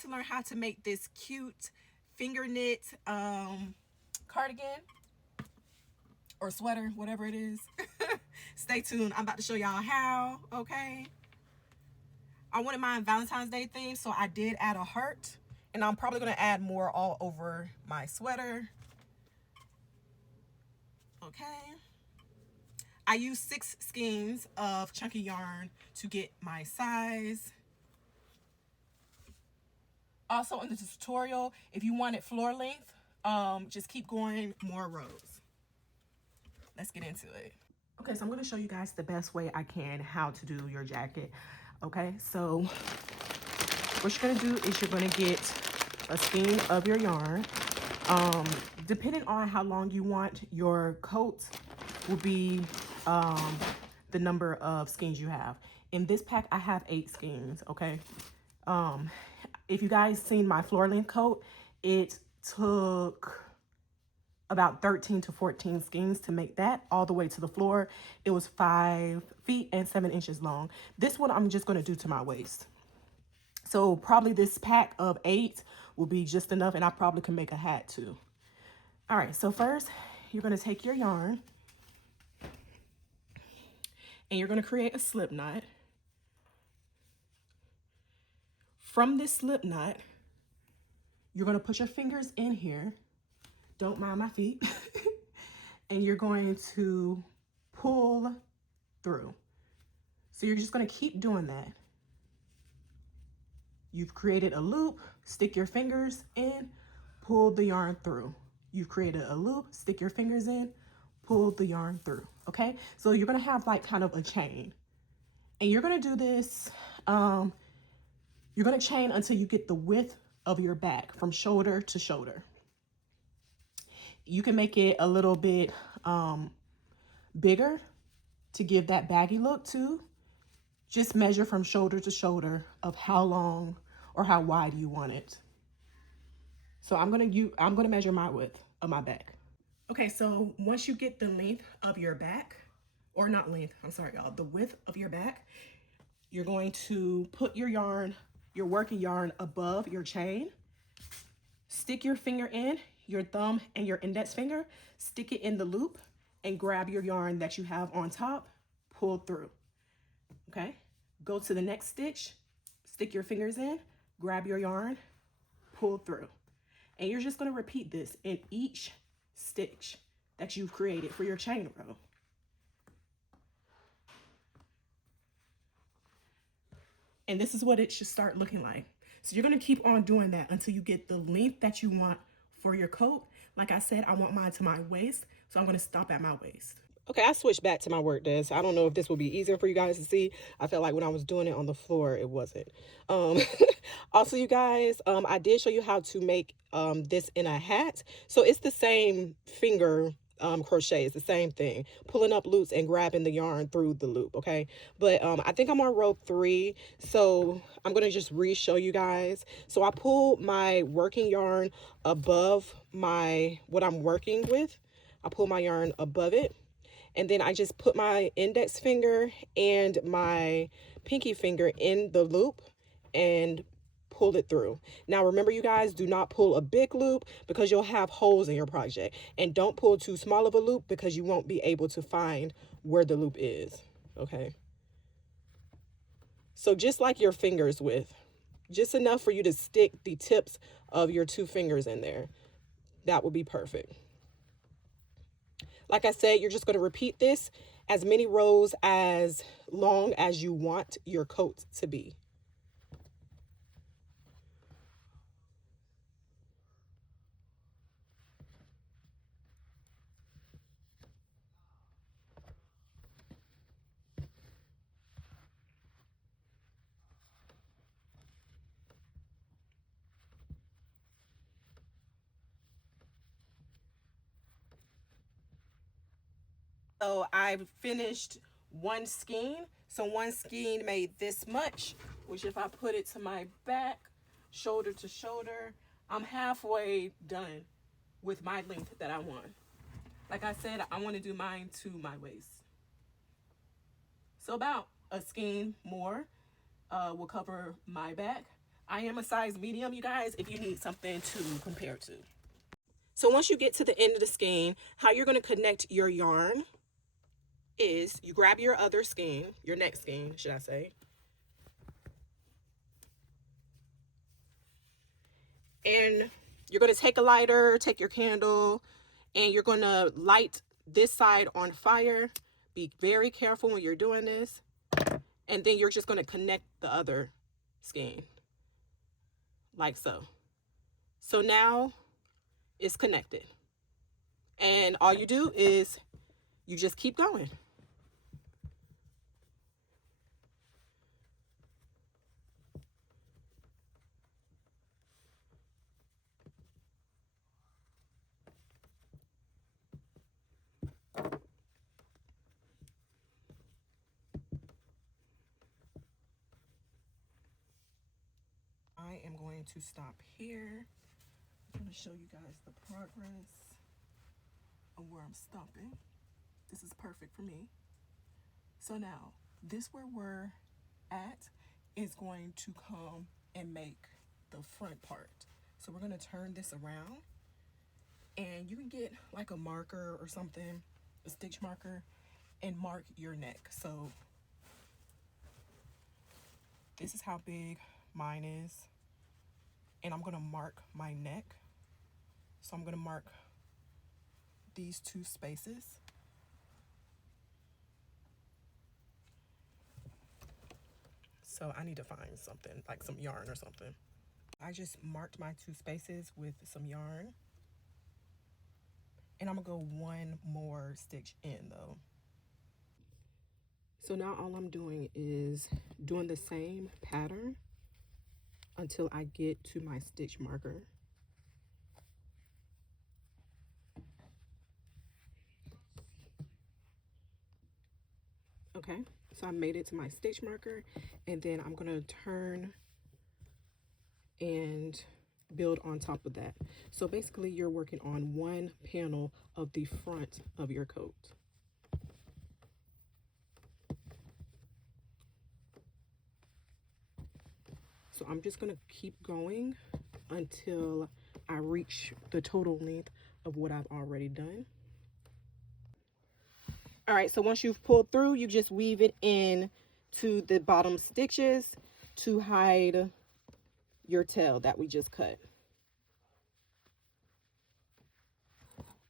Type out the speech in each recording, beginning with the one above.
want to learn how to make this cute finger knit cardigan or sweater, whatever it is, stay tuned. I'm about to show y'all how, okay? I wanted mine Valentine's Day theme, so I did add a heart. And I'm probably going to add more all over my sweater. Okay. I used 6 skeins of chunky yarn to get my size. Also in the tutorial, if you wanted floor length, just keep going more rows. Let's get into it. Okay, so I'm going to show you guys the best way I can how to do your jacket. Okay, so what you're going to do is you're going to get a skein of your yarn. Depending on how long you want your coat will be the number of skeins you have. In this pack, I have 8 skeins, okay? If you guys seen my floor length coat, it took about 13 to 14 skeins to make that all the way to the floor. It was 5 feet and 7 inches long. This one I'm just going to do to my waist. So probably this pack of 8 will be just enough, and I probably can make a hat too. All right, so first you're going to take your yarn and you're going to create a slip knot. From this slip knot, you're going to put your fingers in here. Don't mind my feet. And you're going to pull through. So you're just going to keep doing that. You've created a loop, stick your fingers in, pull the yarn through. You've created a loop, stick your fingers in, pull the yarn through, okay? So you're gonna have like kind of a chain. And you're gonna do this, you're gonna chain until you get the width of your back from shoulder to shoulder. You can make it a little bit bigger to give that baggy look too. Just measure from shoulder to shoulder of how long or how wide you want it. So I'm gonna measure my width of my back. Okay, so once you get the length of your back, or not length, I'm sorry y'all, the width of your back, you're going to put your yarn, your working yarn above your chain. Stick your finger in, your thumb and your index finger, stick it in the loop and grab your yarn that you have on top, pull through. Okay, go to the next stitch, stick your fingers in, grab your yarn, pull through. And you're just going to repeat this in each stitch that you've created for your chain row. And this is what it should start looking like. So you're going to keep on doing that until you get the length that you want for your coat. Like I said, I want mine to my waist, so I'm going to stop at my waist. Okay, I switched back to my work desk. I don't know if this will be easier for you guys to see. I felt like when I was doing it on the floor, it wasn't. Also, you guys, I did show you how to make this in a hat. So it's the same finger crochet. It's the same thing. Pulling up loops and grabbing the yarn through the loop, okay? But I think I'm on row 3, so I'm going to just re-show you guys. So I pull my working yarn above what I'm working with. I pull my yarn above it. And then I just put my index finger and my pinky finger in the loop and pull it through. Now, remember, you guys, do not pull a big loop because you'll have holes in your project. And don't pull too small of a loop because you won't be able to find where the loop is. Okay. So just like your fingers width, just enough for you to stick the tips of your 2 fingers in there. That will be perfect. Like I said, you're just going to repeat this as many rows as long as you want your coat to be. So I've finished 1 skein. So 1 skein made this much, which if I put it to my back, shoulder to shoulder, I'm halfway done with my length that I want. Like I said, I want to do mine to my waist. So about a skein more will cover my back. I am a size medium, you guys, if you need something to compare to. So once you get to the end of the skein, how you're going to connect your yarn is you grab your other skein, your next skein, should I say, and you're going to take a lighter, take your candle, and you're going to light this side on fire. Be very careful when you're doing this. And then you're just going to connect the other skein like so. So now it's connected. And all you do is you just keep going. I am going to stop here. I'm going to show you guys the progress of where I'm stopping. This is perfect for me. So now, this where we're at is going to come and make the front part. So we're going to turn this around, and you can get like a marker or something, a stitch marker, and mark your neck. So this is how big mine is, and I'm going to mark my neck. So I'm going to mark these 2 spaces. So I need to find something, like some yarn or something. I just marked my 2 spaces with some yarn. And I'm gonna go 1 more stitch in though. So now all I'm doing is doing the same pattern until I get to my stitch marker. Okay, so I made it to my stitch marker, and then I'm gonna turn and build on top of that. So basically you're working on 1 panel of the front of your coat. So I'm just gonna keep going until I reach the total length of what I've already done. All right, so once you've pulled through, you just weave it in to the bottom stitches to hide your tail that we just cut.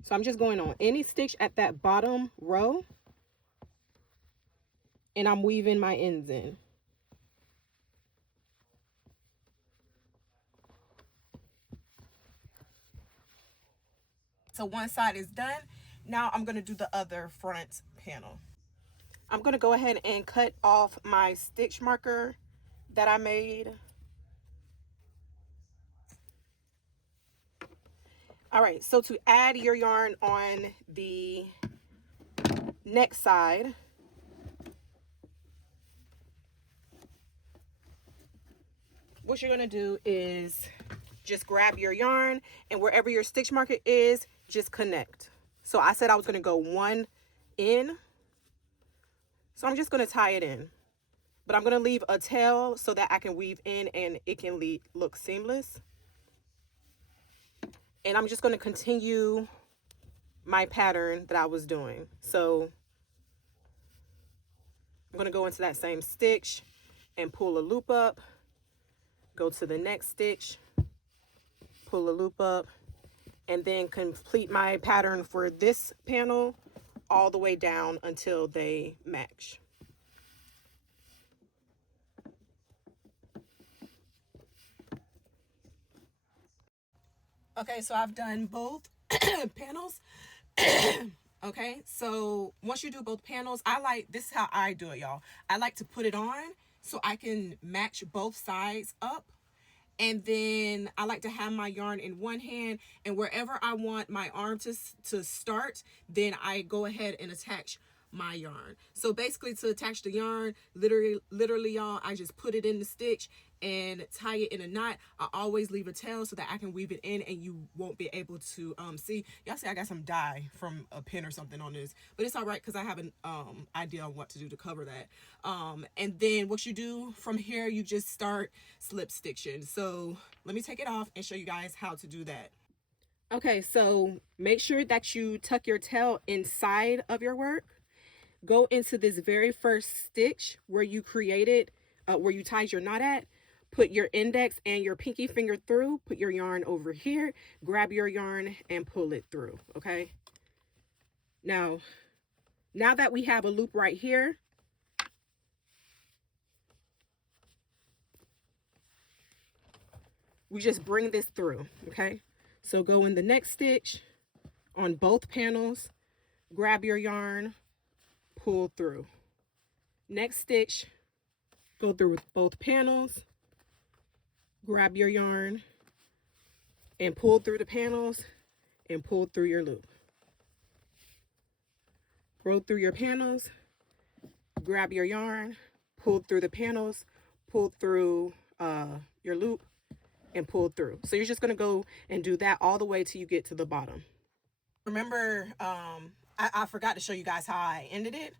So I'm just going on any stitch at that bottom row, and I'm weaving my ends in. So one side is done. Now I'm going to do the other front panel. I'm going to go ahead and cut off my stitch marker that I made. All right, so to add your yarn on the next side, what you're going to do is just grab your yarn, and wherever your stitch marker is, just connect. So I said I was going to go 1 in. So I'm just going to tie it in. But I'm going to leave a tail so that I can weave in and it can look seamless. And I'm just going to continue my pattern that I was doing. So I'm going to go into that same stitch and pull a loop up. Go to the next stitch, pull a loop up, and then complete my pattern for this panel all the way down until they match. Okay, so I've done both panels. Okay, so once you do both panels, this is how I do it, y'all. I like to put it on so I can match both sides up. And then I like to have my yarn in one hand, and wherever I want my arm to start, then I go ahead and attach my yarn. So basically, to attach the yarn, literally y'all, I just put it in the stitch and tie it in a knot, I always leave a tail so that I can weave it in and you won't be able to see. Y'all see I got some dye from a pen or something on this, but it's all right because I have an idea on what to do to cover that. And then what you do from here, you just start slip stitching. So let me take it off and show you guys how to do that. Okay, so make sure that you tuck your tail inside of your work. Go into this very first stitch where you created, where you tied your knot at. Put your index and your pinky finger through. Put your yarn over here. Grab your yarn and pull it through, okay? Now that we have a loop right here, we just bring this through, okay? So go in the next stitch on both panels, grab your yarn, pull through. Next stitch, go through with both panels, grab your yarn, and pull through the panels and pull through your loop. Roll through your panels, grab your yarn, pull through the panels, pull through your loop, and pull through. So you're just going to go and do that all the way till you get to the bottom. Remember, I forgot to show you guys how I ended it,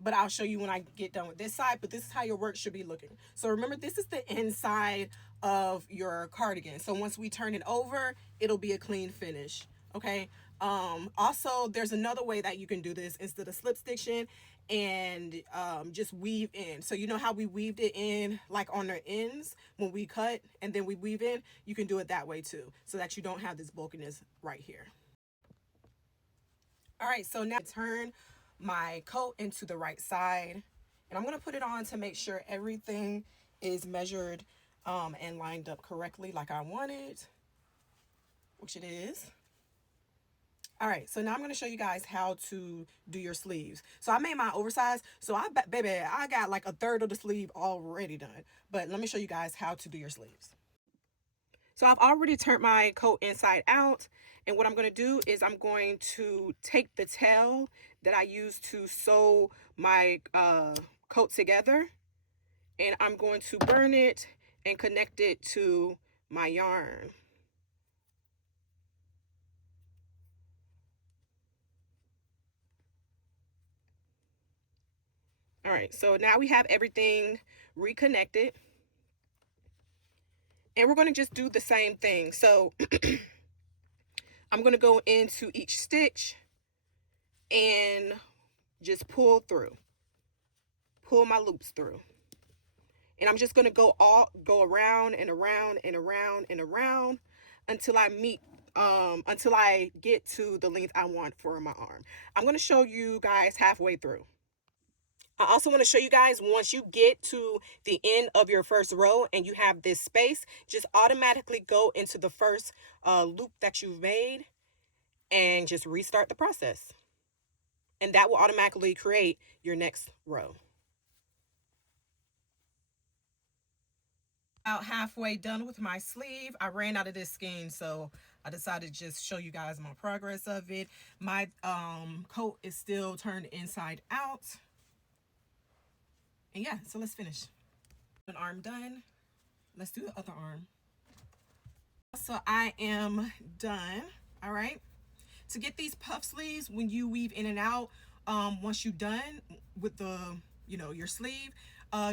but I'll show you when I get done with this side. But this is how your work should be looking. So remember, this is the inside of your cardigan. So once we turn it over, it'll be a clean finish. Okay. Also, there's another way that you can do this instead of slip stitching and just weave in. So you know how we weaved it in like on the ends when we cut and then we weave in? You can do it that way too, so that you don't have this bulkiness right here. All right, so now I turn my coat into the right side, and I'm going to put it on to make sure everything is measured and lined up correctly like I want it, which it is. All right, so now I'm going to show you guys how to do your sleeves. So I made my oversized, so I got like a third of the sleeve already done, but let me show you guys how to do your sleeves. So I've already turned my coat inside out, and what I'm going to do is I'm going to take the tail that I used to sew my coat together, and I'm going to burn it and connect it to my yarn. All right, so now we have everything reconnected, and we're going to just do the same thing. So I'm going to go into each stitch and just pull my loops through, and I'm just going to go around and around and around and around until I get to the length I want for my arm. I'm going to show you guys halfway through. I also want to show you guys, once you get to the end of your first row and you have this space, just automatically go into the first loop that you've made and just restart the process. And that will automatically create your next row. About halfway done with my sleeve. I ran out of this skein, so I decided to just show you guys my progress of it. My coat is still turned inside out. And yeah, so let's finish. One arm done. Let's do the other arm. So I am done. All right. To get these puff sleeves, when you weave in and out, once you're done with the, your sleeve,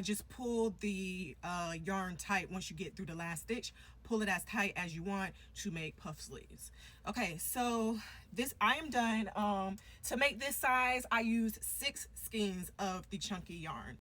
just pull the yarn tight. Once you get through the last stitch, pull it as tight as you want to make puff sleeves. Okay, so I am done. To make this size, I used 6 skeins of the chunky yarn.